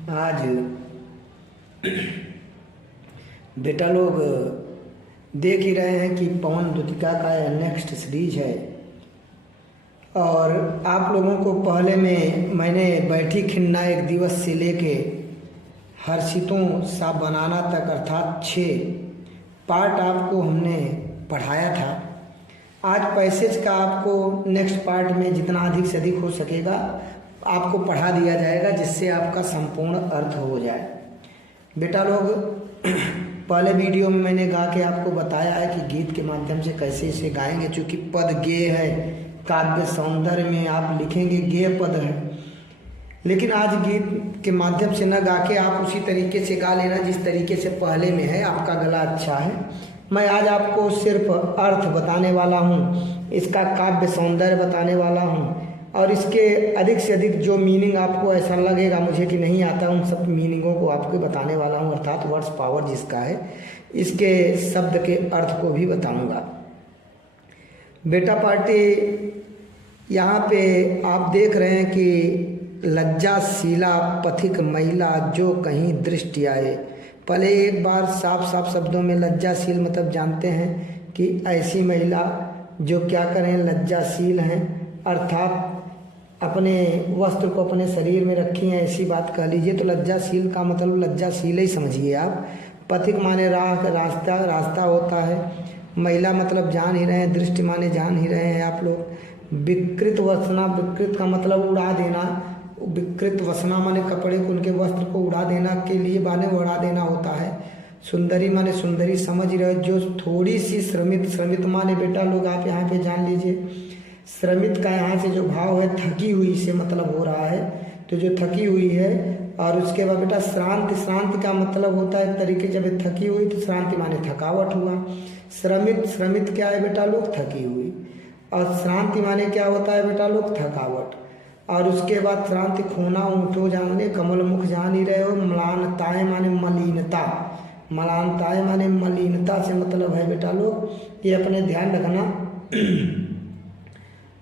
आज बेटा लोग देख ही रहे हैं कि पवन द्युतिका का नेक्स्ट सीरीज है। और आप लोगों को पहले में मैंने बैठी खिन्ना एक दिवस से लेके हर्षितों सा बनाना तक अर्थात 6 पार्ट आपको हमने पढ़ाया था। आज पैसेज का आपको नेक्स्ट पार्ट में जितना अधिक से अधिक हो सकेगा आपको पढ़ा दिया जाएगा, जिससे आपका संपूर्ण अर्थ हो जाए। बेटा लोग पहले वीडियो में मैंने गा के आपको बताया है कि गीत के माध्यम से कैसे इसे गाएंगे। चूँकि पद गेय है, काव्य सौंदर्य में आप लिखेंगे गेय पद है, लेकिन आज गीत के माध्यम से न गा के आप उसी तरीके से गा लेना जिस तरीके से पहले में है। आपका गला अच्छा है। मैं आज आपको सिर्फ अर्थ बताने वाला हूँ, इसका काव्य सौंदर्य बताने वाला हूँ, और इसके अधिक से अधिक जो मीनिंग आपको ऐसा लगेगा मुझे कि नहीं आता, उन सब मीनिंगों को आपको बताने वाला हूँ। अर्थात वर्ड्स पावर जिसका है, इसके शब्द के अर्थ को भी बताऊँगा। बेटा पार्टी यहाँ पे आप देख रहे हैं कि लज्जाशीला पथिक महिला जो कहीं दृष्टि आए। पहले एक बार साफ साफ शब्दों में लज्जाशील मतलब जानते हैं कि ऐसी महिला जो क्या करें, लज्जाशील हैं, अर्थात अपने वस्त्र को अपने शरीर में रखी हैं, ऐसी बात कह लीजिए। तो लज्जाशील का मतलब लज्जाशील ही समझिए आप। पथिक माने राह, रास्ता होता है। महिला मतलब जान ही रहे हैं, दृष्टि माने जान ही रहे हैं आप लोग। विकृत वसना, विकृत का मतलब उड़ा देना, विकृत वसना माने कपड़े को, उनके वस्त्र को उड़ा देना के लिए माने उड़ा देना होता है। सुंदरी माने सुंदरी समझ रहे, जो थोड़ी सी श्रमित, श्रमित माने बेटा लोग आप यहाँ पे जान लीजिए, श्रमित का यहाँ से जो भाव है थकी हुई से मतलब हो रहा है, तो जो थकी हुई है। और उसके बाद बेटा श्रांति, श्रांति का मतलब होता है तरीके, जब थकी हुई तो श्रांति माने थकावट हुआ। श्रमित, श्रमित क्या है बेटा लोग, थकी हुई। और श्रांति माने क्या होता है बेटा लोग, थकावट। और उसके बाद श्रांति खोना ऊँटो जान ले, कमल मुख जान ही रहे हो। म्लानताएं माने मलिनता, मलानताएं माने मलिनता से मतलब है बेटा लोग, ये अपने ध्यान रखना।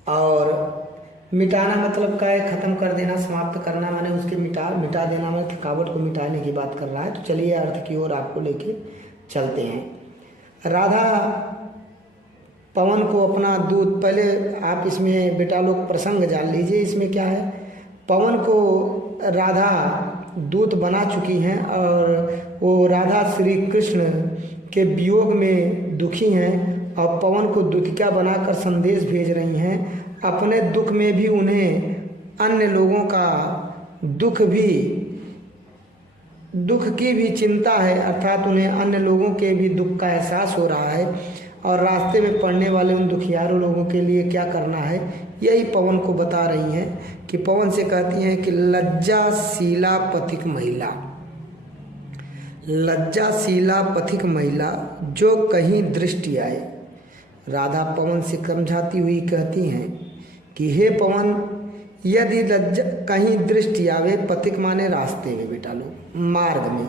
और मिटाना मतलब क्या है, ख़त्म कर देना, समाप्त करना माने उसके मिटा देना माने थकावट को मिटाने की बात कर रहा है। तो चलिए अर्थ की ओर आपको लेके चलते हैं। राधा पवन को अपना दूध, पहले आप इसमें बेटा लोग प्रसंग जान लीजिए। इसमें क्या है, पवन को राधा दूत बना चुकी हैं और वो राधा श्री कृष्ण के वियोग में दुखी हैं, और पवन को द्युतिका बनाकर संदेश भेज रही हैं। अपने दुख में भी उन्हें अन्य लोगों का दुख की भी चिंता है, अर्थात उन्हें अन्य लोगों के भी दुख का एहसास हो रहा है। और रास्ते में पड़ने वाले उन दुखियारों लोगों के लिए क्या करना है, यही पवन को बता रही हैं। कि पवन से कहती हैं कि लज्जाशीला पथिक महिला, लज्जाशीला पथिक महिला जो कहीं दृष्टि आए। राधा पवन से समझाती हुई कहती हैं कि हे पवन, यदि लज्जा कहीं दृष्टि आवे, पथिक माने रास्ते में बेटा लोग, मार्ग में,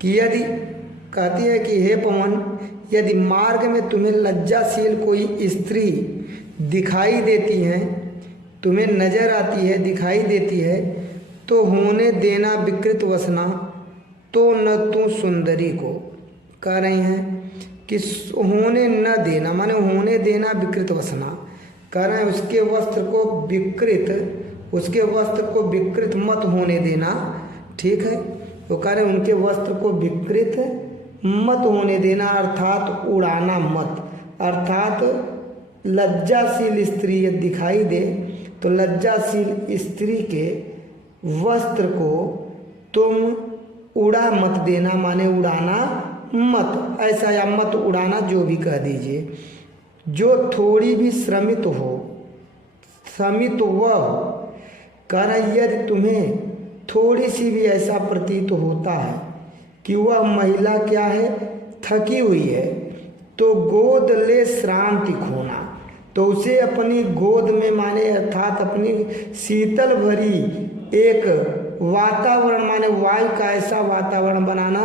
कि यदि कहती है कि हे पवन, यदि मार्ग में तुम्हें लज्जाशील कोई स्त्री दिखाई देती है, तुम्हें नजर आती है, दिखाई देती है, तो होने देना विकृत वसना, तो न तू सुंदरी को। कह रही हैं कि होने न देना माने होने देना विकृत वसना। कह रहे हैं उसके वस्त्र को विकृत, उसके वस्त्र को विकृत मत होने देना, ठीक है। तो कह रहे हैं उनके वस्त्र को विकृत मत होने देना, अर्थात उड़ाना मत। अर्थात लज्जाशील स्त्री यदि दिखाई दे तो लज्जाशील स्त्री के वस्त्र को तुम उड़ा मत देना, माने उड़ाना मत, ऐसा या मत उड़ाना, जो भी कह दीजिए। जो थोड़ी भी श्रमित हो, श्रमित वह कह रही, यदि तुम्हें थोड़ी सी भी ऐसा प्रतीत होता है कि वह महिला क्या है, थकी हुई है, तो गोद ले श्रांति खोना, तो उसे अपनी गोद में माने अर्थात अपनी शीतल भरी एक वातावरण माने वायु का ऐसा वातावरण बनाना,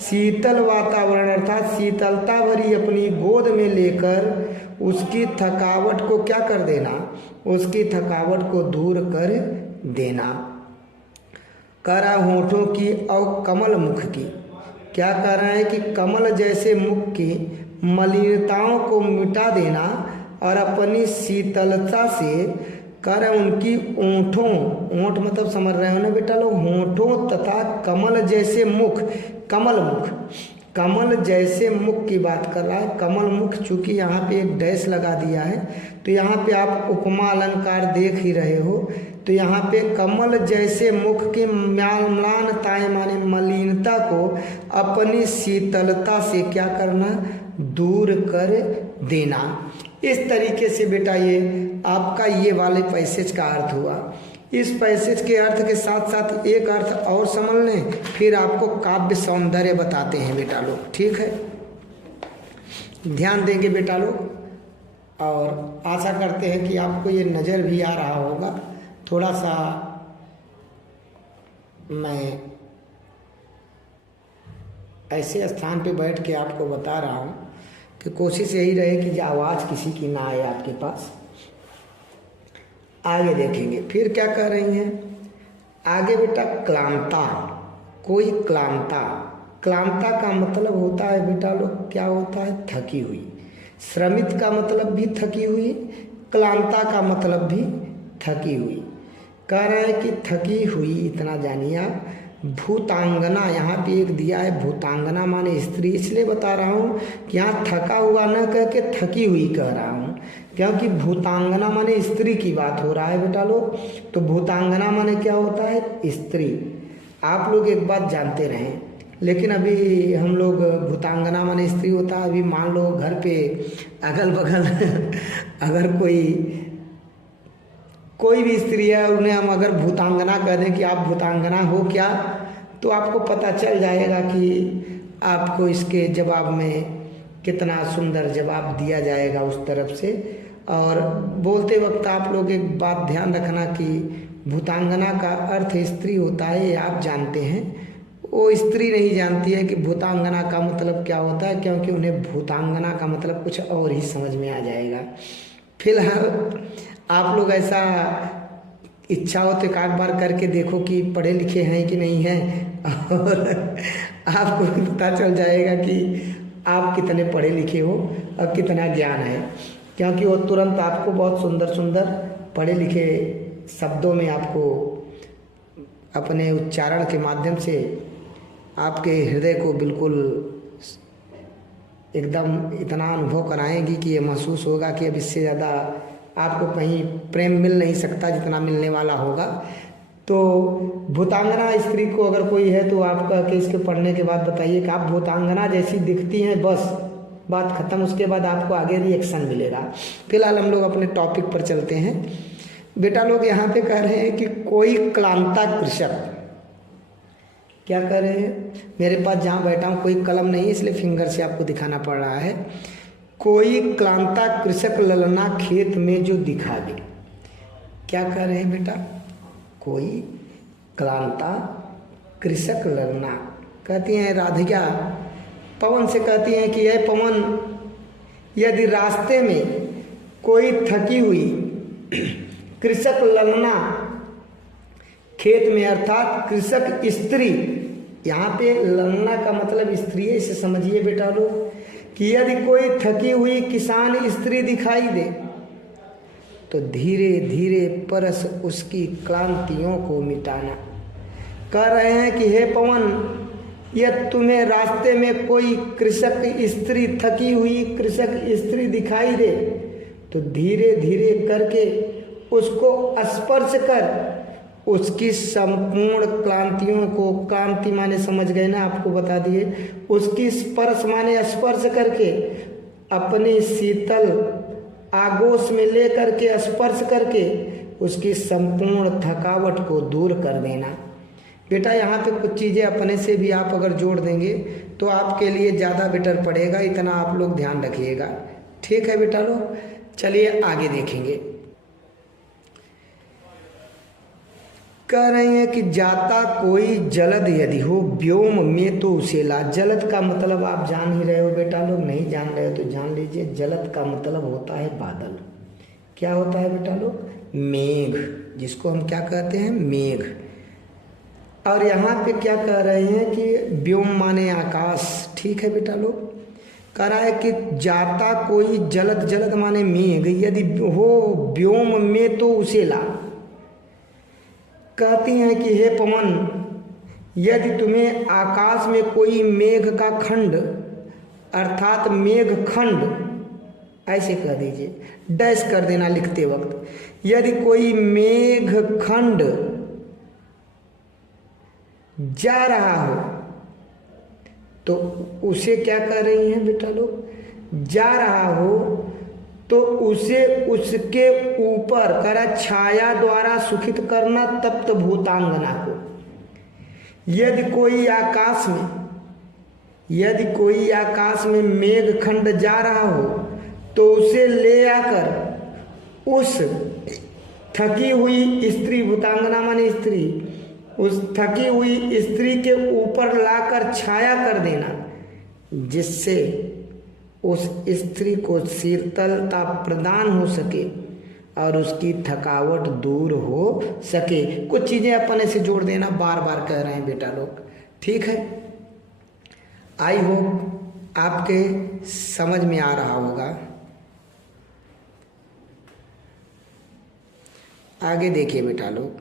शीतल वातावरण अर्थात शीतलता भरी अपनी गोद में लेकर उसकी थकावट को क्या कर देना, उसकी थकावट को दूर कर देना। कह रहा है होठों की और कमल मुख की। क्या कह रहा है कि कमल जैसे मुख की मलिनताओं को मिटा देना और अपनी शीतलता से कर उनकी ओंठों, ओंठ मतलब समझ रहे हो ना बेटा लोग, होठों तथा कमल जैसे मुख, कमल मुख, कमल जैसे मुख की बात कर रहा है। कमल मुख, चूंकि यहाँ पे एक डैश लगा दिया है तो यहाँ पे आप उपमा अलंकार देख ही रहे हो। तो यहाँ पे कमल जैसे मुख की म्लानताएं माने मलिनता को अपनी शीतलता से क्या करना, दूर कर देना। इस तरीके से बेटा ये आपका ये वाले पैसेज का अर्थ हुआ। इस पैसेज के अर्थ के साथ साथ एक अर्थ और समझ लें, फिर आपको काव्य सौंदर्य बताते हैं बेटा लोग, ठीक है। ध्यान देंगे बेटा लोग, और आशा करते हैं कि आपको ये नज़र भी आ रहा होगा। थोड़ा सा मैं ऐसे स्थान पे बैठ के आपको बता रहा हूँ कि कोशिश यही रहे कि आवाज़ किसी की ना आए आपके पास। आगे देखेंगे फिर क्या कह रही हैं आगे बेटा, क्लांता, कोई क्लांता। क्लांता का मतलब होता है बेटा लोग, क्या होता है, थकी हुई। श्रमित का मतलब भी थकी हुई, क्लांता का मतलब भी थकी हुई। कह रहे हैं कि थकी हुई, इतना जानिए आप। भूतांगना यहाँ पे एक दिया है, भूतांगना माने स्त्री, इसलिए बता रहा हूँ कि यहाँ थका हुआ न कह के थकी हुई कह रहा हूँ, क्योंकि भूतांगना माने स्त्री की बात हो रहा है बेटा लोग। तो भूतांगना माने क्या होता है, स्त्री। आप लोग एक बात जानते रहें, लेकिन अभी हम लोग भूतांगना माने स्त्री होता है। अभी मान लो घर पे अगल बगल अगर कोई भी स्त्री है, उन्हें हम अगर भूतांगना कह दें कि आप भूतांगना हो क्या, तो आपको पता चल जाएगा कि आपको इसके जवाब में कितना सुंदर जवाब दिया जाएगा उस तरफ से। और बोलते वक्त आप लोग एक बात ध्यान रखना कि भूतांगना का अर्थ स्त्री होता है, ये आप जानते हैं। वो स्त्री नहीं जानती है कि भूतांगना का मतलब क्या होता है, क्योंकि उन्हें भूतांगना का मतलब कुछ और ही समझ में आ जाएगा। फिलहाल आप लोग ऐसा इच्छा हो तो एक आध बार करके देखो कि पढ़े लिखे हैं कि नहीं हैं, और आपको पता चल जाएगा कि आप कितने पढ़े लिखे हो और कितना ज्ञान है, क्योंकि वो तुरंत आपको बहुत सुंदर सुंदर पढ़े लिखे शब्दों में आपको अपने उच्चारण के माध्यम से आपके हृदय को बिल्कुल एकदम इतना अनुभव कराएंगी कि ये महसूस होगा कि अब इससे ज़्यादा आपको कहीं प्रेम मिल नहीं सकता जितना मिलने वाला होगा। तो भूतांगना स्त्री को अगर कोई है तो आप कह के इसके पढ़ने के बाद बताइए कि आप भूतांगना जैसी दिखती हैं, बस बात खत्म। उसके बाद आपको आगे रिएक्शन मिलेगा। फिलहाल हम लोग अपने टॉपिक पर चलते हैं बेटा लोग। यहाँ पे कह रहे हैं कि कोई क्लांता कृषक, क्या कह रहे हैं, मेरे पास जहाँ बैठा हूँ कोई कलम नहीं है इसलिए फिंगर से आपको दिखाना पड़ रहा है। कोई क्लांता कृषक ललना खेत में जो दिखा दे। क्या कह रहे हैं बेटा, कोई क्लांता कृषक ललना। कहती हैं राधिका पवन से, कहती हैं कि यह पवन, यदि रास्ते में कोई थकी हुई कृषक ललना खेत में, अर्थात कृषक स्त्री, यहाँ पे ललना का मतलब स्त्री है, इसे समझिए बेटा लोग, कि यदि कोई थकी हुई किसान स्त्री दिखाई दे तो धीरे धीरे परस उसकी क्लांतियों को मिटाना। कह रहे हैं कि हे पवन, यदि तुम्हें रास्ते में कोई कृषक स्त्री, थकी हुई कृषक स्त्री दिखाई दे तो धीरे धीरे करके उसको स्पर्श कर, उसकी संपूर्ण क्लांतियों को, क्लांति माने समझ गए ना, आपको बता दिए, उसकी स्पर्श माने स्पर्श करके अपनी शीतल आगोश में ले करके, स्पर्श करके उसकी संपूर्ण थकावट को दूर कर देना। बेटा यहाँ पे कुछ चीज़ें अपने से भी आप अगर जोड़ देंगे तो आपके लिए ज़्यादा बेटर पड़ेगा, इतना आप लोग ध्यान रखिएगा, ठीक है बेटा लोग। चलिए आगे देखेंगे। कह रहे हैं कि जाता कोई जलद यदि हो व्योम में तो उसे ला। जलद का मतलब आप जान ही रहे हो बेटा लोग, नहीं जान रहे हो तो जान लीजिए। जलद का मतलब होता है बादल। क्या होता है बेटा लोग, मेघ, जिसको हम क्या कहते हैं, मेघ। और यहाँ पे क्या कह रहे हैं कि व्योम माने आकाश। ठीक है बेटा लोग, कह रहा है कि जाता कोई जलद, जलद माने मेघ, यदि हो व्योम में तो उसे ला। कहती हैं कि हे पवन, यदि तुम्हें आकाश में कोई मेघ का खंड अर्थात मेघ खंड, ऐसे कह दीजिए, डैश कर देना लिखते वक्त, यदि कोई मेघ खंड जा रहा हो तो उसे क्या कर रही हैं बेटा लोग, जा रहा हो तो उसे उसके ऊपर करा छाया द्वारा सुखित करना तप्त भूतांगना को। यदि कोई आकाश में मेघ खंड जा रहा हो तो उसे ले आकर उस थकी हुई स्त्री, भूतांगना माने स्त्री, उस थकी हुई स्त्री के ऊपर लाकर छाया कर देना, जिससे उस स्त्री को शीतलता प्रदान हो सके और उसकी थकावट दूर हो सके। कुछ चीज़ें अपन ऐसे जोड़ देना, बार बार कह रहे हैं बेटा लोग। ठीक है, आई होप आपके समझ में आ रहा होगा। आगे देखिए बेटा लोग,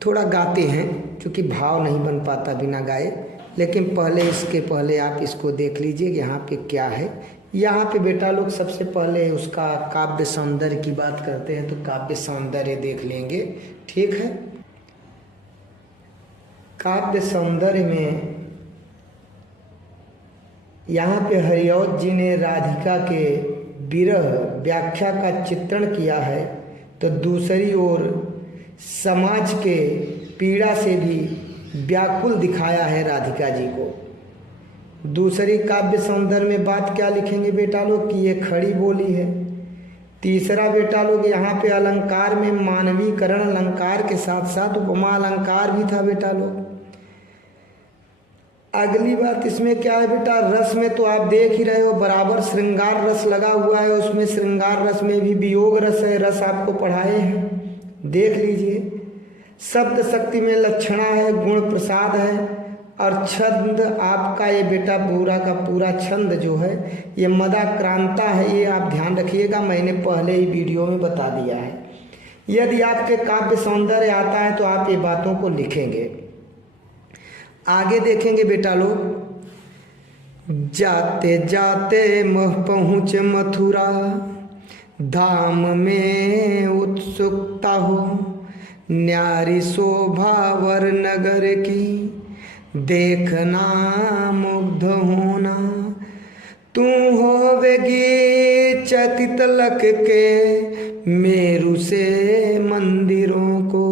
थोड़ा गाते हैं क्योंकि भाव नहीं बन पाता बिना गाए, लेकिन इसके पहले आप इसको देख लीजिए यहाँ पे क्या है। यहाँ पे बेटा लोग सबसे पहले उसका काव्य सौंदर्य की बात करते हैं, तो काव्य सौंदर्य देख लेंगे। ठीक है, काव्य सौंदर्य में यहाँ पे हरिऔध जी ने राधिका के विरह व्याख्या का चित्रण किया है, तो दूसरी ओर समाज के पीड़ा से भी व्याकुल दिखाया है राधिका जी को। दूसरी काव्य सौंदर्य में बात क्या लिखेंगे बेटा लोग कि ये खड़ी बोली है। तीसरा बेटा लोग यहाँ पे अलंकार में मानवीकरण अलंकार के साथ साथ उपमा अलंकार भी था बेटा लोग। अगली बात इसमें क्या है बेटा, रस में तो आप देख ही रहे हो बराबर श्रृंगार रस लगा हुआ है, उसमें श्रृंगार रस में भी वियोग रस है, रस आपको पढ़ाए हैं, देख लीजिए। शब्द शक्ति में लक्षणा है, गुण प्रसाद है, और छंद आपका ये बेटा पूरा का पूरा छंद जो है ये मदाक्रांता है, ये आप ध्यान रखिएगा, मैंने पहले ही वीडियो में बता दिया है। यदि आपके काव्य सौंदर्य आता है तो आप ये बातों को लिखेंगे। आगे देखेंगे बेटा लोग, जाते जाते मह पहुँच मथुरा, धाम में उत्सुकता हो, न्यारी शोभा वर नगर की, देखना मुग्ध होना, तू होवेगी चकित लख के मेरु से मंदिरों को,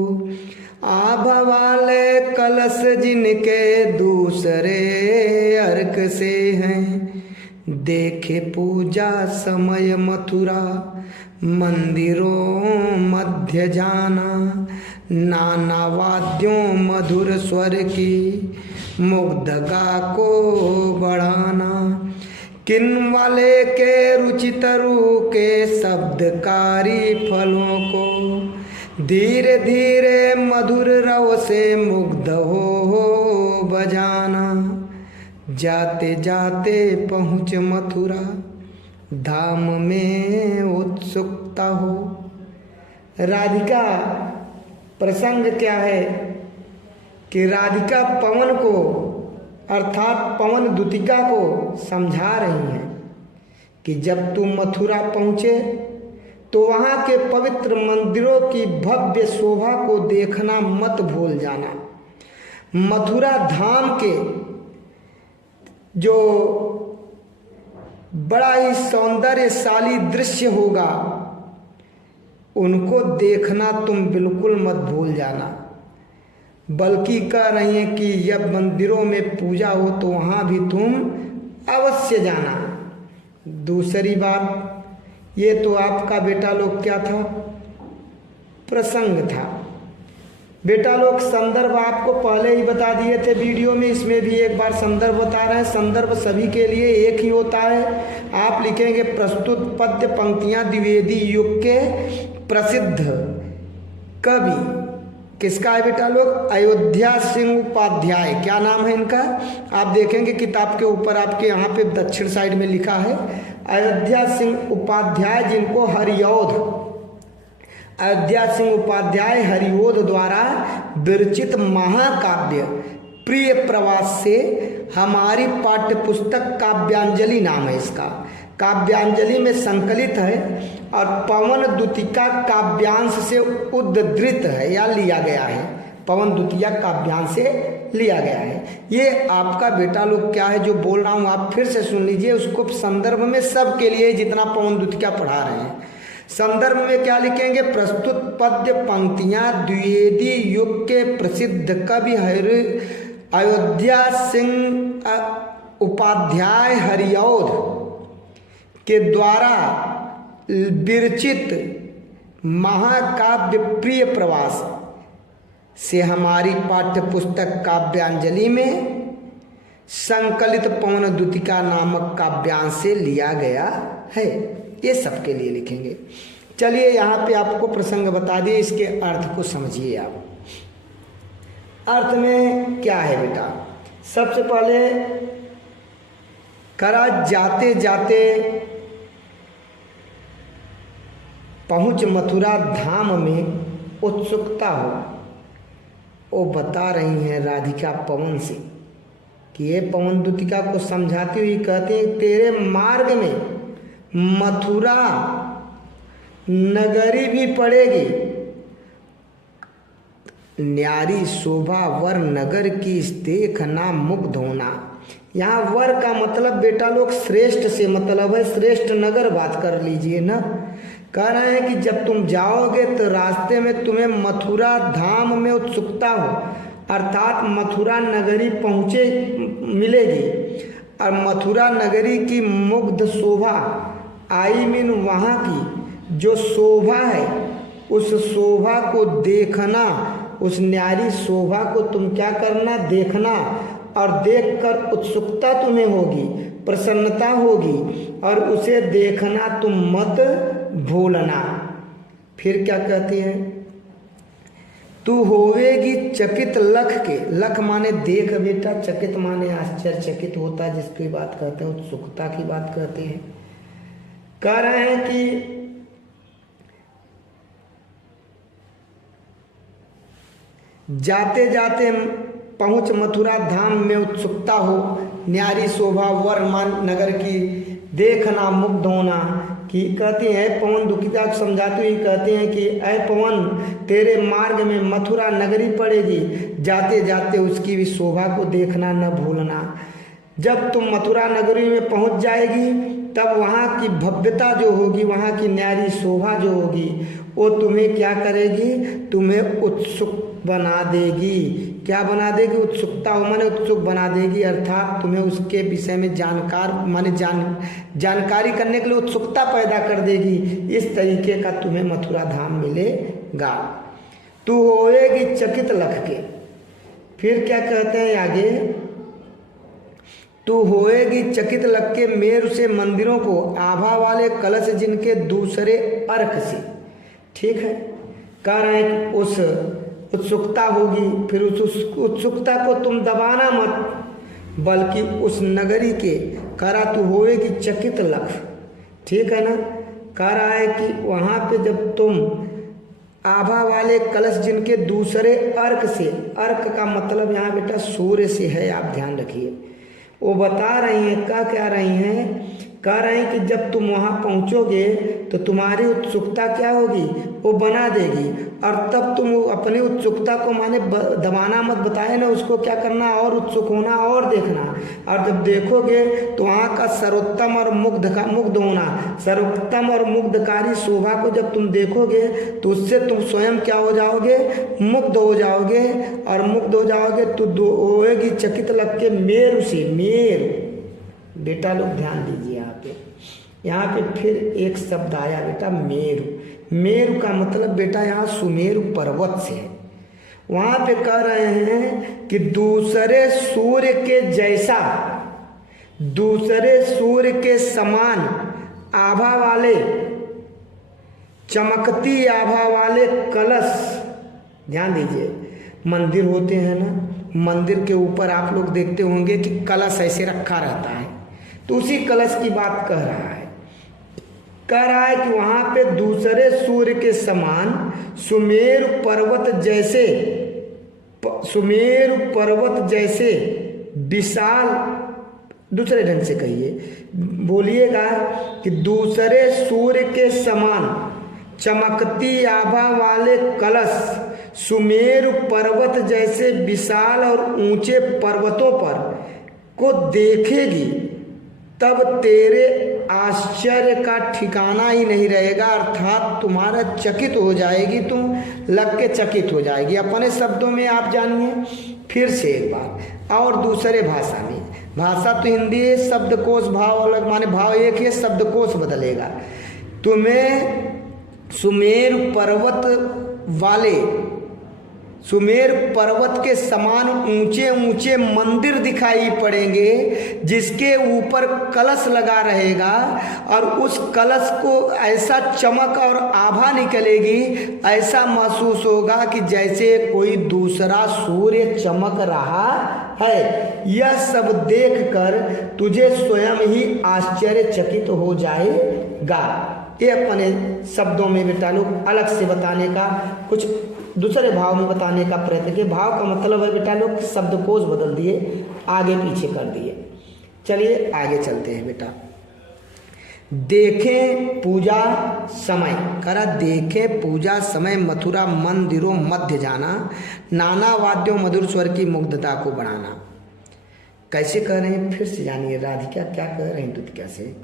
आभा वाले कलश जिनके दूसरे अर्क से हैं, देखे पूजा समय मथुरा मंदिरों मध्य जाना, नाना वाद्यों मधुर स्वर की मुग्धगा को बढ़ाना, किन वाले के रुचितरु के शब्दकारी फलों को, धीरे धीरे मधुर रव से मुग्ध हो बजाना, जाते जाते पहुँच मथुरा, धाम में उत्सुकता हो। राधिका प्रसंग क्या है कि राधिका पवन को अर्थात पवन दूतिका को समझा रही हैं कि जब तुम मथुरा पहुँचे तो वहाँ के पवित्र मंदिरों की भव्य शोभा को देखना मत भूल जाना। मथुरा धाम के जो बड़ा ही सौंदर्यशाली दृश्य होगा उनको देखना तुम बिल्कुल मत भूल जाना, बल्कि कह रही हैं कि जब मंदिरों में पूजा हो तो वहाँ भी तुम अवश्य जाना। दूसरी बात, ये तो आपका बेटा लोग क्या था, प्रसंग था। बेटा लोग संदर्भ आपको पहले ही बता दिए थे वीडियो में, इसमें भी एक बार संदर्भ बता रहे हैं। संदर्भ सभी के लिए एक ही होता है। आप लिखेंगे प्रस्तुत पद्य पंक्तियां द्विवेदी युग के प्रसिद्ध कवि किसका है बेटा लोग? अयोध्या सिंह उपाध्याय। क्या नाम है इनका? आप देखेंगे किताब के ऊपर आपके यहाँ पे दक्षिण साइड में लिखा है अयोध्या सिंह उपाध्याय, जिनको अयोध्या सिंह उपाध्याय हरिओध द्वारा विरचित महाकाव्य प्रिय प्रवास से हमारी पाठ्य पुस्तक काव्यांजलि नाम है इसका, काव्यांजलि में संकलित है और पवन द्वितिका काव्यांश से उद्धृत है या लिया गया है। पवन द्वितीया काव्यांश से लिया गया है। ये आपका बेटा लोग क्या है जो बोल रहा हूँ आप फिर से सुन लीजिए, उसको संदर्भ में सबके लिए जितना पवन द्वितीया पढ़ा रहे हैं। संदर्भ में क्या लिखेंगे? प्रस्तुत पद्य पंक्तियां द्विवेदी युग के प्रसिद्ध कवि अयोध्या सिंह उपाध्याय हरिऔध के द्वारा विरचित महाकाव्य प्रिय प्रवास से हमारी पाठ्य पुस्तक काव्यांजलि में संकलित पवन द्वितिका नामक काव्यांश से लिया गया है। ये सबके लिए लिखेंगे। चलिए यहाँ पे आपको प्रसंग बता दिए, इसके अर्थ को समझिए आप। अर्थ में क्या है बेटा? सबसे पहले करा जाते जाते पहुँच मथुरा धाम में उत्सुकता हो। वो बता रही हैं राधिका पवन से कि ये पवन द्वितिका को समझाती हुई कहती हैं तेरे मार्ग में मथुरा नगरी भी पड़ेगी, न्यारी शोभा वर नगर की देखना मुग्ध होना। यहाँ वर का मतलब बेटा लोग श्रेष्ठ से मतलब है, श्रेष्ठ नगर बात कर लीजिए ना। कह रहे हैं कि जब तुम जाओगे तो रास्ते में तुम्हें मथुरा धाम में उत्सुकता हो, अर्थात मथुरा नगरी पहुँचे मिलेगी और मथुरा नगरी की मुग्ध शोभा आई मीन वहाँ की जो शोभा है उस शोभा को देखना, उस न्यारी शोभा को तुम क्या करना? देखना, और देखकर उत्सुकता तुम्हें होगी, प्रसन्नता होगी और उसे देखना तुम मत भूलना। फिर क्या कहती है? तू होवेगी चकित लख के, लख माने देख बेटा, चकित माने आश्चर्यचकित होता है जिसकी बात कहते हैं, उत्सुकता की बात कहते हैं। कह रहे हैं कि जाते जाते पहुँच मथुरा धाम में उत्सुकता हो, न्यारी शोभा वर्मान नगर की देखना मुग्ध होना। कि कहते हैं पवन दुखिता को समझाते हुए कहते हैं कि ऐ पवन तेरे मार्ग में मथुरा नगरी पड़ेगी, जाते जाते उसकी भी शोभा को देखना न भूलना। जब तुम मथुरा नगरी में पहुंच जाएगी तब वहाँ की भव्यता जो होगी, वहाँ की न्यारी शोभा जो होगी वो तुम्हें क्या करेगी? तुम्हें उत्सुक बना देगी। क्या बना देगी? उत्सुकता माने उत्सुक बना देगी, अर्थात तुम्हें उसके विषय में जानकार माने जानकारी करने के लिए उत्सुकता पैदा कर देगी। इस तरीके का तुम्हें मथुरा धाम मिलेगा। तू होएगी चकित लख के। फिर क्या कहते हैं आगे? तू होएगी चकित लख के मेरु से मंदिरों को, आभा वाले कलश जिनके दूसरे अर्क से। ठीक है, कह रहे हैं उस उत्सुकता होगी, फिर उस उत्सुकता को तुम दबाना मत, बल्कि उस नगरी के करा तू होएगी चकित लख। ठीक है ना? कह रहा है कि वहाँ पे जब तुम आभा वाले कलश जिनके दूसरे अर्क से, अर्क का मतलब यहाँ बेटा सूर्य से है, आप ध्यान रखिए। वो बता रही हैं, क्या रही हैं? कह रहे हैं कि जब तुम वहाँ पहुँचोगे तो तुम्हारी उत्सुकता क्या होगी? वो बना देगी, और तब तुम अपनी उत्सुकता को माने दबाना मत, बताए ना, उसको क्या करना? और उत्सुक होना और देखना। और जब देखोगे तो वहाँ का सर्वोत्तम और मुग्ध होना, सर्वोत्तम और मुग्धकारी शोभा को जब तुम देखोगे तो उससे तुम स्वयं क्या हो जाओगे? मुग्ध हो जाओगे। और मुग्ध हो जाओगे तो होएगी चकित लग के मेरु से। मेरु बेटा लोग ध्यान दीजिए यहाँ पे फिर एक शब्द आया बेटा मेरु। मेरु का मतलब बेटा यहाँ सुमेरु पर्वत से है। वहाँ पे कह रहे हैं कि दूसरे सूर्य के जैसा, दूसरे सूर्य के समान आभा वाले, चमकती आभा वाले कलश ध्यान दीजिए, मंदिर होते हैं ना, मंदिर के ऊपर आप लोग देखते होंगे कि कलश ऐसे रखा रहता है, तो उसी कलश की बात कह रहा है कि वहां पे दूसरे सूर्य के समान सुमेरु पर्वत जैसे विशाल, दूसरे ढंग से कहिए, बोलिएगा कि दूसरे सूर्य के समान चमकती आभा वाले कलश सुमेरु पर्वत जैसे विशाल और ऊंचे पर्वतों पर को देखेगी, तब तेरे आश्चर्य का ठिकाना ही नहीं रहेगा, अर्थात तुम्हारा चकित हो जाएगी, तुम लग के चकित हो जाएगी। अपने शब्दों में आप जानिए फिर से एक बार, और दूसरे भाषा में, भाषा तो हिंदी है, शब्दकोश भाव अलग, माने भाव एक है, शब्दकोश बदलेगा। तुम्हें सुमेर पर्वत के समान ऊंचे ऊंचे मंदिर दिखाई पड़ेंगे, जिसके ऊपर कलश लगा रहेगा, और उस कलश को ऐसा चमक और आभा निकलेगी, ऐसा महसूस होगा कि जैसे कोई दूसरा सूर्य चमक रहा है। यह सब देखकर तुझे स्वयं ही आश्चर्यचकित हो जाएगा। ये अपने शब्दों में बेटा लोग अलग से बताने का, कुछ दूसरे भाव में बताने का प्रयत्न किए। भाव का मतलब है बेटा लोग शब्दकोश बदल दिए, आगे पीछे कर दिए। चलिए आगे चलते हैं बेटा। देखें पूजा समय, करा देखें पूजा समय मथुरा मंदिरों मध्य जाना, नाना वाद्यों मधुर स्वर की मुग्धता को बढ़ाना। कैसे कह रहे हैं फिर से जानिए, राधिका क्या कह रहे हैं दुतिका से।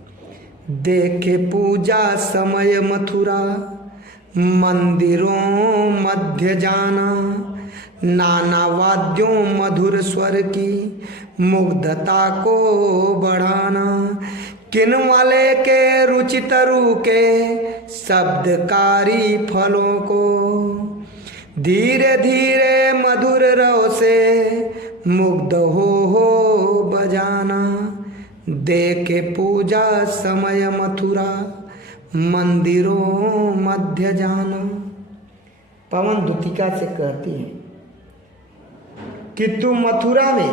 देखे पूजा समय मथुरा मंदिरों मध्य जाना, नाना वाद्यों मधुर स्वर की मुग्धता को बढ़ाना, किन वाले के रुचि तरु के शब्दकारी फलों को धीरे धीरे मधुर रव से मुग्ध हो बजाना। देखे पूजा समय मथुरा मंदिरों मध्य जाना। पवन दुतिका से कहती है कि तू मथुरा में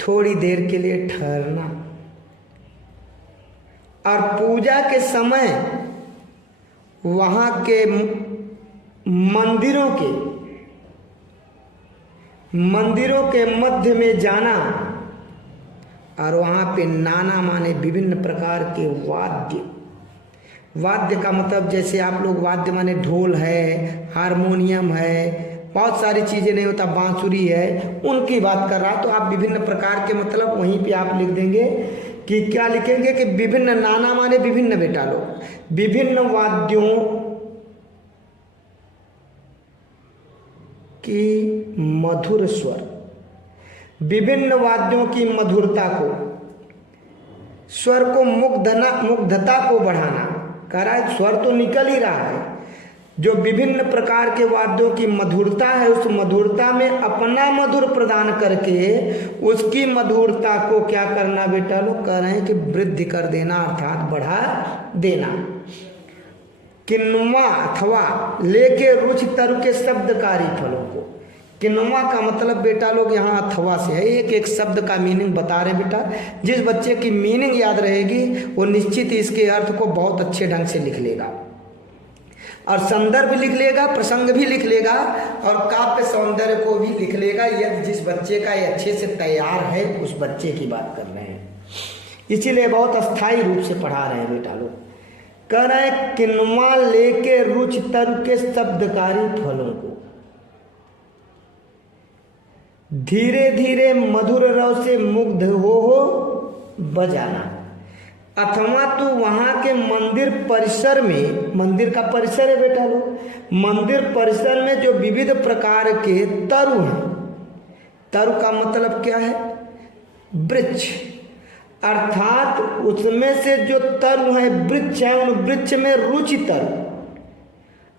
थोड़ी देर के लिए ठहरना, और पूजा के समय वहां के मंदिरों के मध्य में जाना, और वहाँ पे नाना माने विभिन्न प्रकार के वाद्य का मतलब जैसे आप लोग वाद्य माने ढोल है, हारमोनियम है, बहुत सारी चीज़ें नहीं होता, बांसुरी है, उनकी बात कर रहा। तो आप विभिन्न प्रकार के मतलब वहीं पे आप लिख देंगे कि क्या लिखेंगे कि विभिन्न, नाना माने विभिन्न बेटा लोग, विभिन्न वाद्यों की मधुर स्वर, विभिन्न वाद्यों की मधुरता को, स्वर को मुग्धता को बढ़ाना। कह रहा है स्वर तो निकल ही रहा है, जो विभिन्न प्रकार के वाद्यों की मधुरता है, उस मधुरता में अपना मधुर प्रदान करके उसकी मधुरता को क्या करना बेटा लोग, कह रहे हैं कि वृद्धि कर देना, अर्थात बढ़ा देना। किन्वा अथवा लेके रुचि तरु के शब्दकारी फलों को, किन्वा का मतलब बेटा लोग यहाँ अथवा से है, एक एक शब्द का मीनिंग बता रहे बेटा। जिस बच्चे की मीनिंग याद रहेगी वो निश्चित ही इसके अर्थ को बहुत अच्छे ढंग से लिख लेगा, और संदर्भ लिख लेगा, प्रसंग भी लिख लेगा, और काव्य सौंदर्य को भी लिख लेगा। यदि जिस बच्चे का ये अच्छे से तैयार है, उस बच्चे की बात कर रहे हैं, इसीलिए बहुत अस्थायी रूप से पढ़ा रहे हैं बेटा लोग। कह रहे हैं किन्वा लेके रुचि तरु के शब्दकारी फलों को धीरे धीरे मधुर रव से मुग्ध हो बजाना, अथवा तो वहां के मंदिर परिसर में, मंदिर का परिसर है बेटा लोग, मंदिर परिसर में जो विविध प्रकार के तरु हैं, तरु का मतलब क्या है, वृक्ष, अर्थात उसमें से जो तरु है वृक्ष है, उन वृक्ष में रुचि तरु,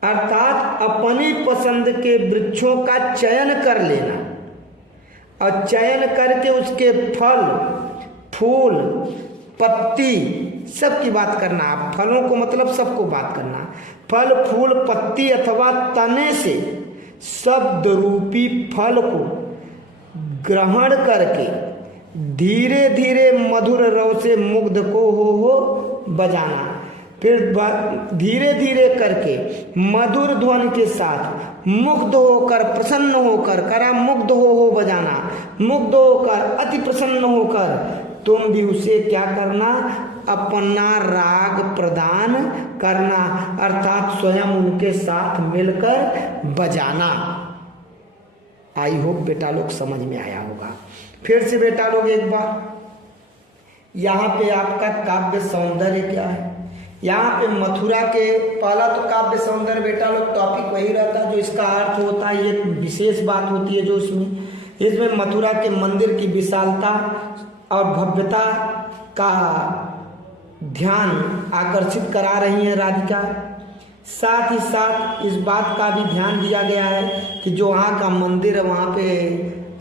अर्थात अपनी पसंद के वृक्षों का चयन कर लेना, और चयन करके उसके फल, फूल, पत्ती सबकी बात करना, फलों को मतलब सबको बात करना। फल फूल पत्ती अथवा तने से शब्द रूपी फल को ग्रहण करके धीरे धीरे मधुर रव से मुग्ध को हो बजाना। फिर धीरे धीरे करके मधुर ध्वनि के साथ मुग्ध होकर प्रसन्न होकर, करा मुग्ध हो बजाना, मुग्ध होकर अति प्रसन्न होकर तुम भी उसे क्या करना, अपना राग प्रदान करना, अर्थात स्वयं उनके साथ मिलकर बजाना। आई होप बेटा लोग समझ में आया होगा। फिर से बेटा लोग एक बार, यहाँ पे आपका काव्य सौंदर्य क्या है। यहाँ पे मथुरा के, पहला तो काव्य सौंदर्य बेटा लोग टॉपिक वही रहता है जो इसका अर्थ होता है, ये विशेष बात होती है जो इसमें मथुरा के मंदिर की विशालता और भव्यता का ध्यान आकर्षित करा रही है राधिका। साथ ही साथ इस बात का भी ध्यान दिया गया है कि जो वहाँ का मंदिर है वहाँ पे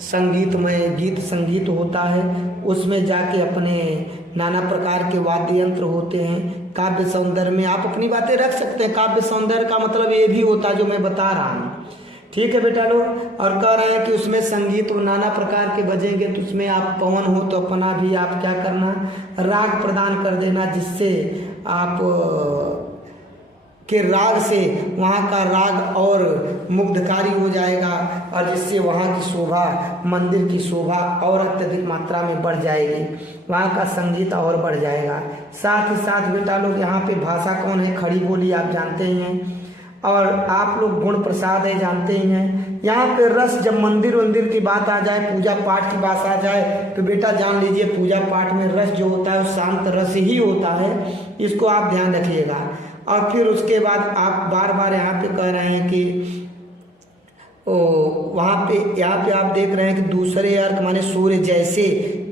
संगीतमय गीत संगीत होता है, उसमें जाके अपने नाना प्रकार के वाद्य यंत्र होते हैं। काव्य सौंदर्य में आप अपनी बातें रख सकते हैं। काव्य सौंदर्य का मतलब ये भी होता है जो मैं बता रहा हूँ, ठीक है बेटा लोग। और कह रहे हैं कि उसमें संगीत नाना प्रकार के बजेंगे, तो उसमें आप पवन हो तो अपना भी आप क्या करना, राग प्रदान कर देना, जिससे आप के राग से वहाँ का राग और मुग्धकारी हो जाएगा और जिससे वहाँ की शोभा, मंदिर की शोभा और अत्यधिक मात्रा में बढ़ जाएगी, वहाँ का संगीत और बढ़ जाएगा। साथ ही साथ बेटा लोग यहाँ पे भाषा कौन है, खड़ी बोली आप जानते ही हैं, और आप लोग गुण प्रसाद है जानते ही हैं। यहाँ पे रस, जब मंदिर वंदिर की बात आ जाए, पूजा पाठ की बात आ जाए, तो बेटा जान लीजिए पूजा पाठ में रस जो होता है वो शांत रस ही होता है, इसको आप ध्यान रखिएगा। और फिर उसके बाद आप बार बार यहाँ पे कह रहे हैं कि यहाँ पे आप देख रहे हैं कि दूसरे अर्थ माने सूर्य जैसे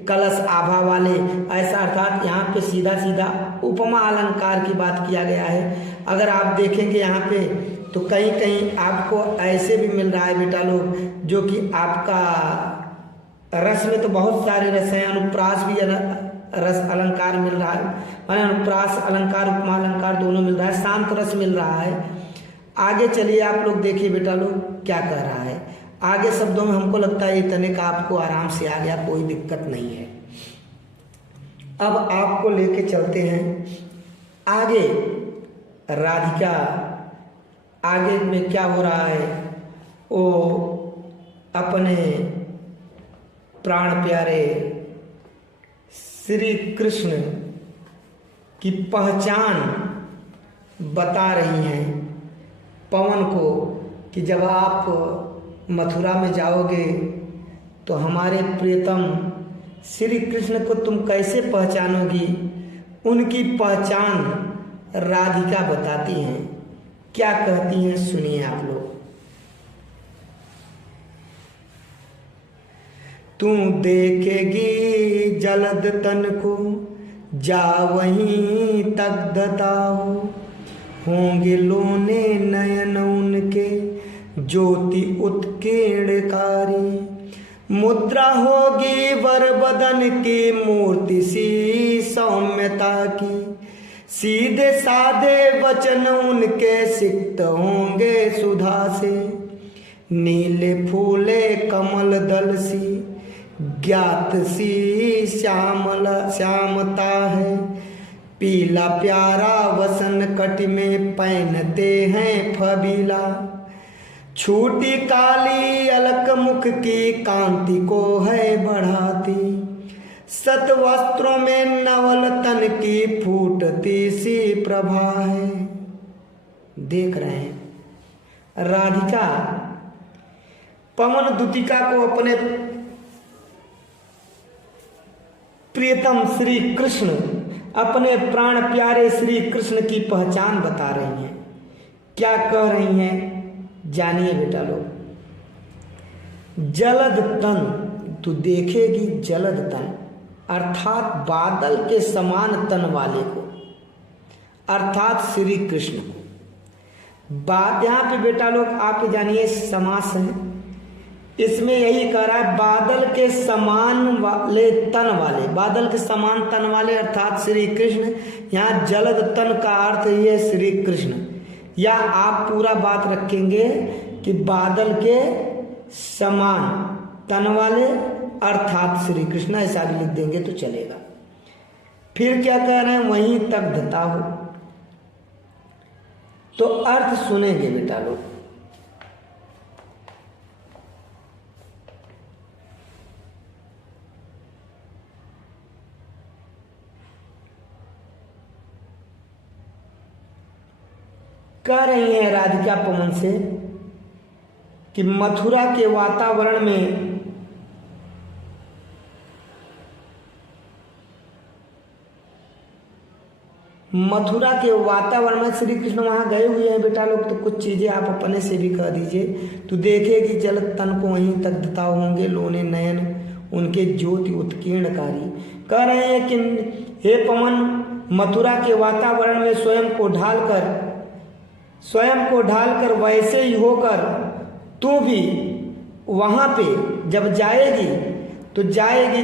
कलश आभा वाले, ऐसा अर्थात यहाँ पे सीधा सीधा उपमा अलंकार की बात किया गया है। अगर आप देखेंगे यहाँ पे तो कहीं कहीं आपको ऐसे भी मिल रहा है बेटा लोग, जो कि आपका रस में तो बहुत सारे रस हैं, अनुप्रास भी रस अलंकार मिल रहा है, माने अनुप्रास अलंकार उपमा अलंकार दोनों मिल रहा है, शांत रस मिल रहा है। आगे चलिए आप लोग देखिए बेटा लोग क्या कह रहा है। आगे शब्दों में हमको लगता है इतने का आपको आराम से आ गया, कोई दिक्कत नहीं है। अब आपको लेके चलते हैं आगे। राधिका आगे में क्या हो रहा है, वो अपने प्राण प्यारे श्री कृष्ण की पहचान बता रही हैं पवन को कि जब आप मथुरा में जाओगे तो हमारे प्रियतम श्री कृष्ण को तुम कैसे पहचानोगी। उनकी पहचान राधिका बताती हैं, क्या कहती हैं सुनिए आप लोग। तू देखेगी जलद तन को, जा वहीं तक दताओ, होंगे लोने नयन उनके, ज्योति उत्कीर्णकारी, मुद्रा होगी वर बदन की, मूर्ति सी सौम्यता की, सीधे साधे वचन उनके, सिक्त होंगे सुधा से, नीले फूले कमल दल सी, ज्ञात सी श्यामता है, पीला प्यारा वसन कट में पहनते हैं फबीला, छूटी काली अलक मुख की कांति को है बढ़ाती, सत वस्त्रों में नवल तन की फूटती सी प्रभा है। देख रहे हैं राधिका पवन दुतिका को अपने प्रियतम श्री कृष्ण, अपने प्राण प्यारे श्री कृष्ण की पहचान बता रही हैं। क्या कह रही हैं जानिए बेटा लोग। जलद तन, तू देखेगी जलद तन, अर्थात बादल के समान तन वाले को, अर्थात श्री कृष्ण को। बात यहाँ पे बेटा लोग आप जानिए समास है। इसमें यही कह रहा है, बादल के समान वाले तन वाले, बादल के समान तन वाले अर्थात श्री कृष्ण। यहाँ जलद तन का अर्थ ही है श्री कृष्ण, या आप पूरा बात रखेंगे कि बादल के समान तन वाले अर्थात श्री कृष्ण, ऐसा भी लिख देंगे तो चलेगा। फिर क्या कह रहे हैं, वहीं तक धता हो। तो अर्थ सुनेंगे बेटा लोग। कह रही हैं राधिका पवन से कि मथुरा के वातावरण में श्री कृष्ण वहां गए हुए हैं बेटा लोग, तो कुछ चीजें आप अपने से भी कह दीजिए। तो देखेगी जल तन को वहीं तक धता होंगे, लोने नयन उनके ज्योति उत्कीर्णकारी। कह रहे हैं कि हे पवन, मथुरा के वातावरण में स्वयं को ढालकर वैसे ही होकर तू भी वहां पे जब जाएगी,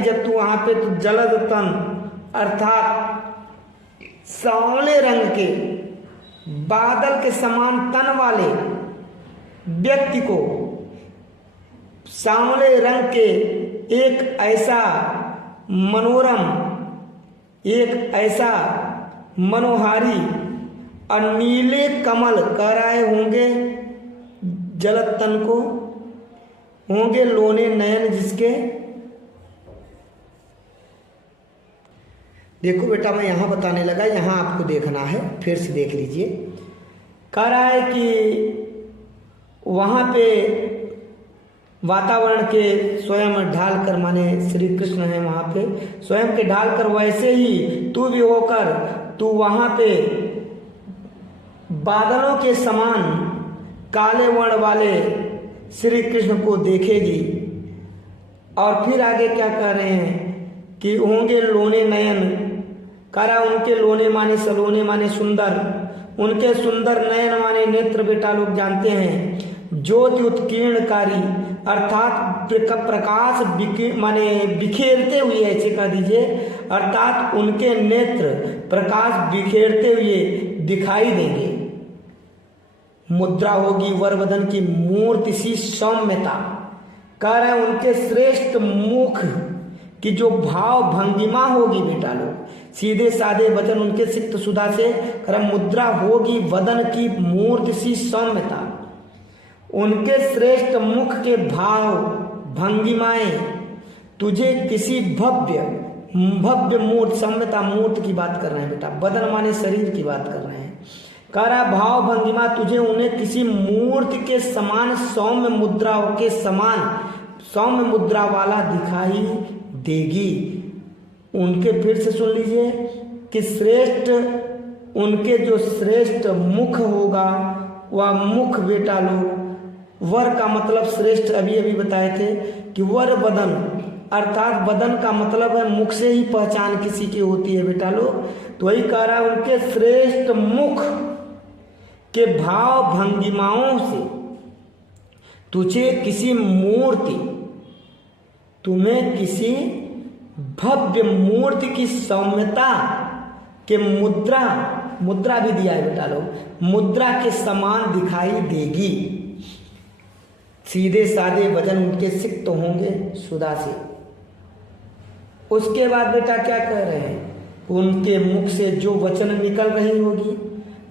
जब तू वहां पे, तो जलद तन अर्थात सांवले रंग के बादल के समान तन वाले व्यक्ति को, सांवले रंग के एक ऐसा मनोहारी और नीले कमल कह रहे होंगे, जलद तन को होंगे लोने नयन जिसके। देखो बेटा मैं यहाँ बताने लगा, यहाँ आपको देखना है, फिर से देख लीजिए। कह रहा है कि वहाँ पे वातावरण के स्वयं ढाल कर, माने श्री कृष्ण है वहाँ पे, स्वयं के ढाल कर वैसे ही तू भी होकर तू वहाँ पे बादलों के समान काले वर्ण वाले श्री कृष्ण को देखेगी। और फिर आगे क्या कह रहे हैं कि होंगे लोने नयन, करा उनके लोने माने सलोने माने सुंदर, उनके सुंदर नयन माने नेत्र बेटा लोग जानते हैं। ज्योति उत्कीर्णकारी अर्थात प्रकाश माने बिखेरते हुए, ऐसे कह दीजिए, अर्थात उनके नेत्र प्रकाश बिखेरते हुए दिखाई देंगे। मुद्रा होगी वरवदन की मूर्ति सी सौम्यता, कह रहे हैं उनके श्रेष्ठ मुख की जो भाव भंगिमा होगी बेटा लोग, सीधे साधे वचन उनके सिक्त सुधा से, मुद्रा होगी वदन की मूर्ति सी सौम्यता, उनके श्रेष्ठ मुख के भाव भंगिमाएं तुझे किसी भव्य मूर्त, सौम्यता मूर्त की बात कर रहे हैं बेटा, बदन माने शरीर की बात कर रहे हैं। कह रहा भाव भंगिमा तुझे उन्हें किसी मूर्ति के समान सौम्य मुद्रा वाला दिखाई देगी। उनके फिर से सुन लीजिए कि श्रेष्ठ, उनके जो श्रेष्ठ मुख होगा वह मुख बेटा लोग, वर का मतलब श्रेष्ठ अभी बताए थे कि वर बदन, अर्थात बदन का मतलब है मुख से ही पहचान किसी की होती है बेटा लोग। तो वही कह रहा है उनके श्रेष्ठ मुख के भाव भंगिमाओं से तुझे किसी मूर्ति, तुम्हें किसी भव्य मूर्ति की सौम्यता के मुद्रा भी दिया है बेटा लोग, मुद्रा के समान दिखाई देगी। सीधे साधे वचन उनके सिक्त होंगे सुधा से। उसके बाद बेटा क्या कह रहे हैं, उनके मुख से जो वचन निकल रही होगी,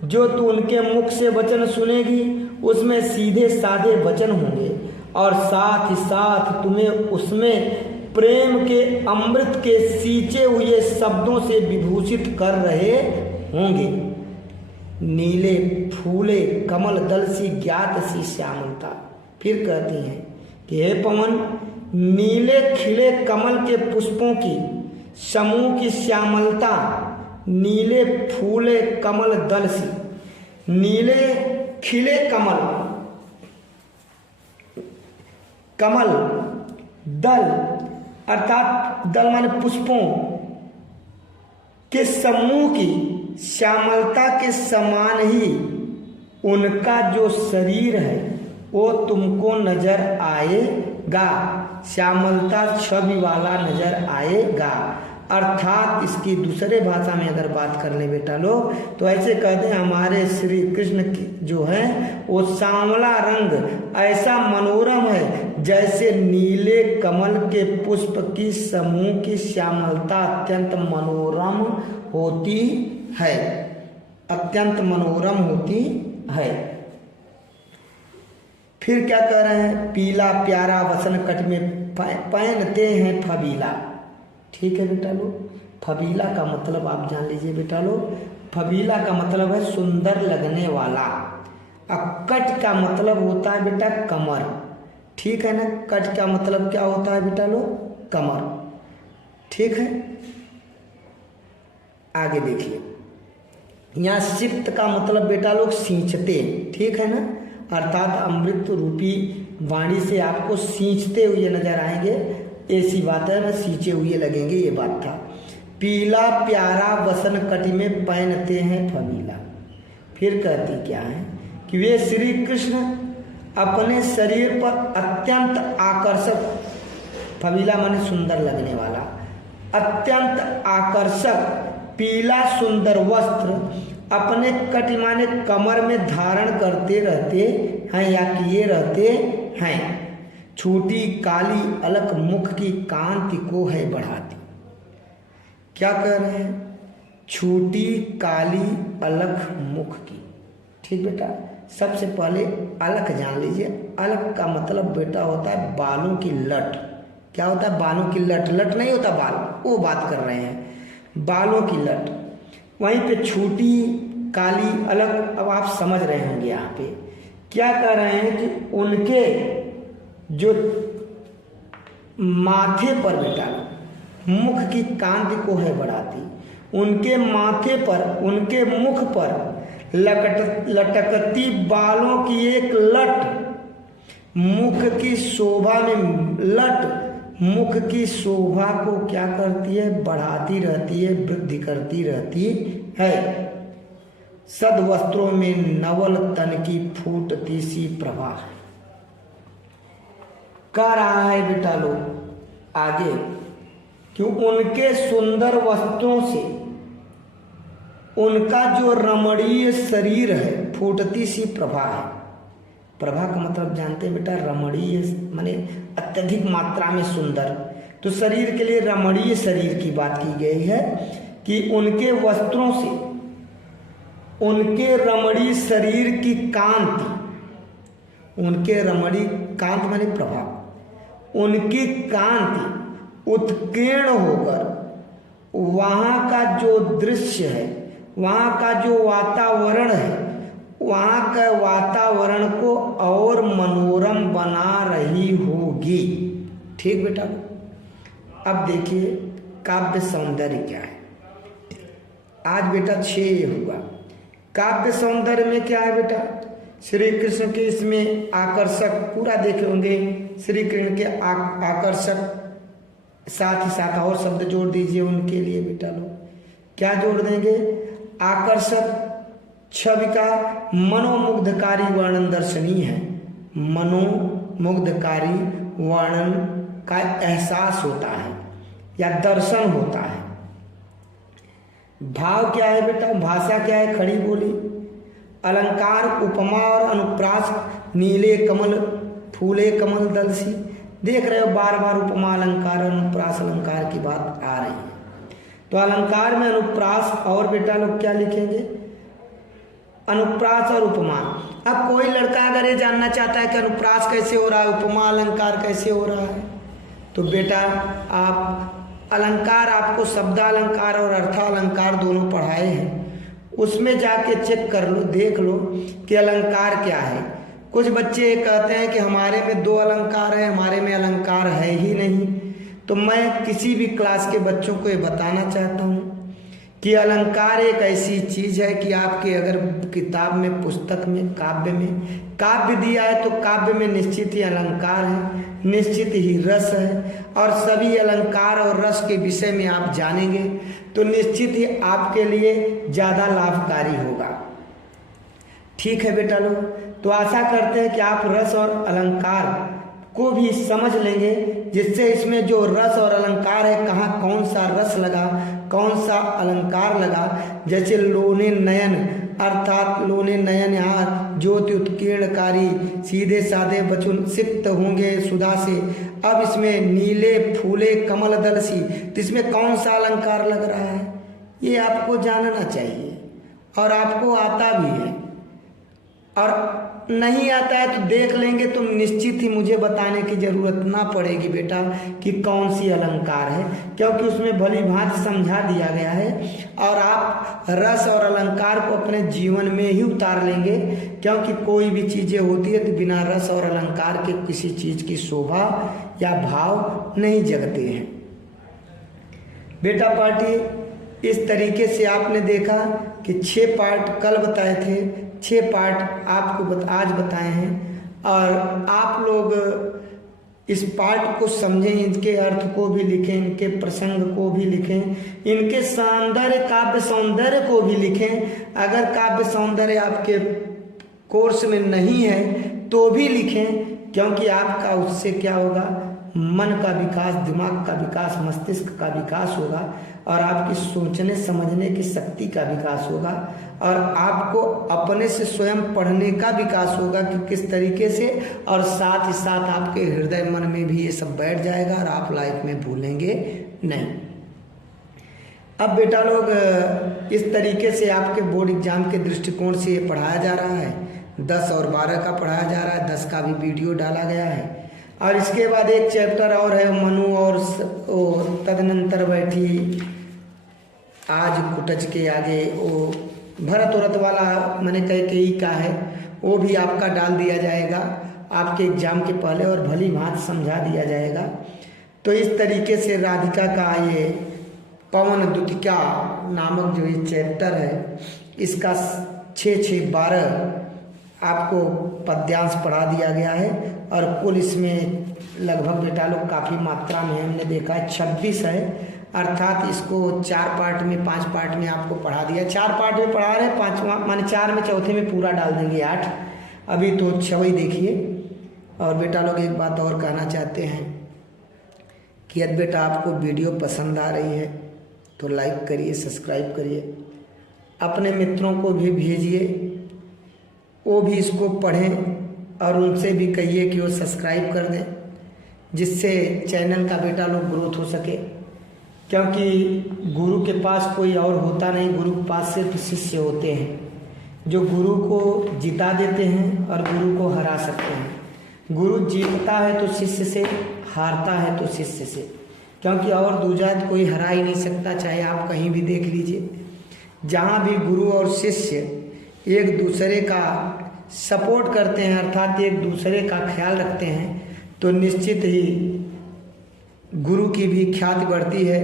जो तू उनके मुख से वचन सुनेगी उसमें सीधे साधे वचन होंगे, और साथ ही साथ तुम्हें उसमें प्रेम के अमृत के सींचे हुए शब्दों से विभूषित कर रहे होंगे। नीले फूले कमल दल सी ज्ञात सी श्यामलता। फिर कहती हैं कि हे पवन, नीले खिले कमल के पुष्पों की समूह की श्यामलता, नीले फूले कमल दल सी, नीले खिले कमल दल अर्थात दल माने पुष्पों के समूह की श्यामलता के समान ही उनका जो शरीर है वो तुमको नजर श्यामलता छवि वाला नजर आएगा। अर्थात इसकी दूसरे भाषा में अगर बात कर ले बेटा लोग तो ऐसे कहते हैं हमारे श्री कृष्ण की जो है वो सांवला रंग ऐसा मनोरम है जैसे नीले कमल के पुष्प की समूह की श्यामलता अत्यंत मनोरम होती है, अत्यंत मनोरम होती है। फिर क्या कह रहे हैं, पीला प्यारा वसन कट में पहनते हैं फबीला। ठीक है बेटा लोग, फबीला का मतलब आप जान लीजिए बेटा लोग, फबीला का मतलब है सुंदर लगने वाला। अब कट का मतलब होता है बेटा कमर, ठीक है ना, कट का मतलब क्या होता है बेटा लोग, कमर, ठीक है। आगे देखिए, यहाँ सिक्त का मतलब बेटा लोग सींचते, ठीक है ना, अर्थात अमृत रूपी वाणी से आपको सींचते हुए नजर आएंगे, ऐसी बात है ना, सींचे हुए लगेंगे, ये बात था। पीला प्यारा वसन कटी में पहनते हैं फबीला। फिर कहती क्या है कि वे श्री कृष्ण अपने शरीर पर अत्यंत आकर्षक, फबीला माने सुंदर लगने वाला, अत्यंत आकर्षक पीला सुंदर वस्त्र अपने कटी माने कमर में धारण करते रहते हैं या किए रहते हैं। छोटी काली अलग मुख की कांति को है बढ़ाती। क्या कह रहे हैं, छोटी काली अलग मुख की, ठीक बेटा। सबसे पहले अलग जान लीजिए, अलग का मतलब बेटा होता है बालों की लट। क्या होता है, बालों की लट, लट नहीं होता बाल, वो बात कर रहे हैं, बालों की लट। वहीं पे छोटी काली अलग, अब आप समझ रहे होंगे यहाँ पे क्या कह रहे हैं कि उनके जो माथे पर बेटा मुख की कांति को है बढ़ाती, उनके माथे पर, उनके मुख पर लटकती बालों की एक लट मुख की शोभा में, लट मुख की शोभा को क्या करती है, बढ़ाती रहती है, वृद्धि करती रहती है। सदवस्त्रों में नवल तन की फूटती सी प्रभा। कह रहा है बेटा लोग आगे कि उनके सुंदर वस्त्रों से उनका जो रमणीय शरीर है, फूटती सी प्रभा है। प्रभा का मतलब जानते हैं बेटा, रमणीय माने अत्यधिक मात्रा में सुंदर, तो शरीर के लिए रमणीय शरीर की बात की गई है कि उनके वस्त्रों से उनके रमणीय शरीर की कांति, उनके रमणीय कांत माने प्रभा, उनकी कांति उत्कीर्ण होकर वहाँ का जो दृश्य है, वहाँ का जो वातावरण है, वहाँ का वातावरण को और मनोरम बना रही होगी। ठीक बेटा। अब देखिए काव्य सौंदर्य क्या है। आज बेटा 6 हुआ। काव्य सौंदर्य में क्या है बेटा, श्री कृष्ण के इसमें आकर्षक पूरा देखे होंगे, श्री कृष्ण के आकर्षक, साथ ही साथ और शब्द जोड़ दीजिए उनके लिए बेटा लोग। क्या जोड़ देंगे, आकर्षक छवि का मनोमुग्धकारी वर्णन दर्शनीय है, मनोमुग्धकारी वर्णन का एहसास होता है या दर्शन होता है। भाव क्या है बेटा, भाषा क्या है, खड़ी बोली, अलंकार, उपमा और अनुप्रास, नीले कमल फूले कमल दल सी। देख रहे हो बार बार उपमा अलंकार अनुप्रास अलंकार की बात आ रही है। तो अलंकार में अनुप्रास और बेटा लोग क्या लिखेंगे, अनुप्रास और उपमा। अब कोई लड़का अगर ये जानना चाहता है कि अनुप्रास कैसे हो रहा है, उपमा अलंकार कैसे हो रहा है, तो बेटा आप अलंकार, आपको शब्दालंकार और अर्थालंकार दोनों पढ़ाए हैं, उसमें जाके चेक कर लो, देख लो कि अलंकार क्या है। कुछ बच्चे कहते हैं कि हमारे में 2 अलंकार है, हमारे में अलंकार है ही नहीं। तो मैं किसी भी क्लास के बच्चों को ये बताना चाहता हूँ कि अलंकार एक ऐसी चीज है कि आपके अगर किताब में, पुस्तक में, काव्य दिया है तो काव्य में निश्चित ही अलंकार है, निश्चित ही रस है, और सभी अलंकार और रस के विषय में आप जानेंगे तो निश्चित ही आपके लिए ज़्यादा लाभकारी होगा। ठीक है बेटा लोग, तो आशा करते हैं कि आप रस और अलंकार को भी समझ लेंगे, जिससे इसमें जो रस और अलंकार है, कहाँ कौन सा रस लगा, कौन सा अलंकार लगा। जैसे लोने नयन, अर्थात लोने नयन यहाँ ज्योति उत्कीर्णकारी, सीधे साधे बचन सिक्त होंगे सुधा से। अब इसमें नीले फूले कमल दल सी, तो इसमें कौन सा अलंकार लग रहा है ये आपको जानना चाहिए, और आपको आता भी है। और नहीं आता है तो देख लेंगे तो निश्चित ही मुझे बताने की ज़रूरत ना पड़ेगी बेटा कि कौन सी अलंकार है, क्योंकि उसमें भली भांति समझा दिया गया है। और आप रस और अलंकार को अपने जीवन में ही उतार लेंगे, क्योंकि कोई भी चीज़ें होती है तो बिना रस और अलंकार के किसी चीज़ की शोभा या भाव नहीं जगते हैं। बेटा पार्टी इस तरीके से आपने देखा कि 6 पार्ट कल बताए थे, 6 पार्ट आपको आज बताए हैं, और आप लोग इस पार्ट को समझें, इनके अर्थ को भी लिखें, इनके प्रसंग को भी लिखें, इनके सौंदर्य काव्य सौंदर्य को भी लिखें। अगर काव्य सौंदर्य आपके कोर्स में नहीं है तो भी लिखें, क्योंकि आपका उससे क्या होगा, मन का विकास, दिमाग का विकास, मस्तिष्क का विकास होगा, और आपकी सोचने समझने की शक्ति का विकास होगा, और आपको अपने से स्वयं पढ़ने का विकास होगा कि किस तरीके से, और साथ ही साथ आपके हृदय मन में भी ये सब बैठ जाएगा और आप लाइफ में भूलेंगे नहीं। अब बेटा लोग इस तरीके से आपके बोर्ड एग्जाम के दृष्टिकोण से ये पढ़ाया जा रहा है। 10 और 12 का पढ़ाया जा रहा है, 10 का भी वीडियो डाला गया है। और इसके बाद एक चैप्टर और है, मनु और तदनंतर बैठी आज कुटज के आगे, वो भरत उरत वाला मैंने कैकेयी का है, वो भी आपका डाल दिया जाएगा आपके एग्जाम के पहले, और भली भांति समझा दिया जाएगा। तो इस तरीके से राधिका का ये पवन द्युतिका नामक जो ये चैप्टर है, इसका 6-6-12 आपको पद्यांश पढ़ा दिया गया है, और कुल इसमें लगभग बेटा लोग काफ़ी मात्रा में हमने देखा है 26 है, अर्थात इसको 4 पार्ट में 5 पार्ट में आपको पढ़ा दिया। 4 पार्ट में पढ़ा रहे हैं, 5वां माने 4 में चौथे में पूरा डाल देंगे 8, अभी तो 6 ही देखिए। और बेटा लोग एक बात और कहना चाहते हैं कि यदि बेटा आपको वीडियो पसंद आ रही है तो लाइक करिए, सब्सक्राइब करिए, अपने मित्रों को भी भेजिए, वो भी इसको पढ़ें, और उनसे भी कहिए कि वो सब्सक्राइब कर दें, जिससे चैनल का बेटा लोग ग्रोथ हो सके। क्योंकि गुरु के पास कोई और होता नहीं, गुरु के पास सिर्फ शिष्य होते हैं जो गुरु को जिता देते हैं और गुरु को हरा सकते हैं। गुरु जीतता है तो शिष्य से, हारता है तो शिष्य से, क्योंकि और दूजा कोई हरा ही नहीं सकता। चाहे आप कहीं भी देख लीजिए, जहाँ भी गुरु और शिष्य एक दूसरे का सपोर्ट करते हैं, अर्थात एक दूसरे का ख्याल रखते हैं, तो निश्चित ही गुरु की भी ख्याति बढ़ती है,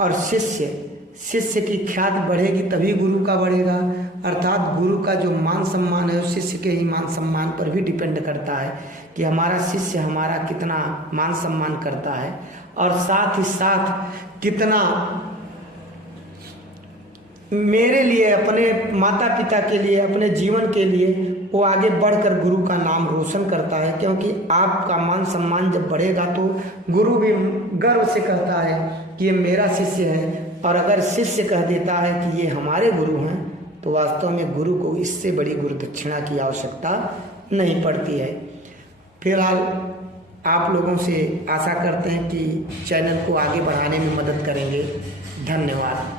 और शिष्य की ख्याति बढ़ेगी तभी गुरु का बढ़ेगा। अर्थात गुरु का जो मान सम्मान है उस शिष्य के ही मान सम्मान पर भी डिपेंड करता है कि हमारा शिष्य हमारा कितना मान सम्मान करता है, और साथ ही साथ कितना मेरे लिए, अपने माता पिता के लिए, अपने जीवन के लिए वो आगे बढ़कर गुरु का नाम रोशन करता है। क्योंकि आपका मान सम्मान जब बढ़ेगा तो गुरु भी गर्व से कहता है कि ये मेरा शिष्य है, और अगर शिष्य कह देता है कि ये हमारे गुरु हैं तो वास्तव में गुरु को इससे बड़ी गुरु दक्षिणा की आवश्यकता नहीं पड़ती है। फिलहाल आप लोगों से आशा करते हैं कि चैनल को आगे बढ़ाने में मदद करेंगे। धन्यवाद।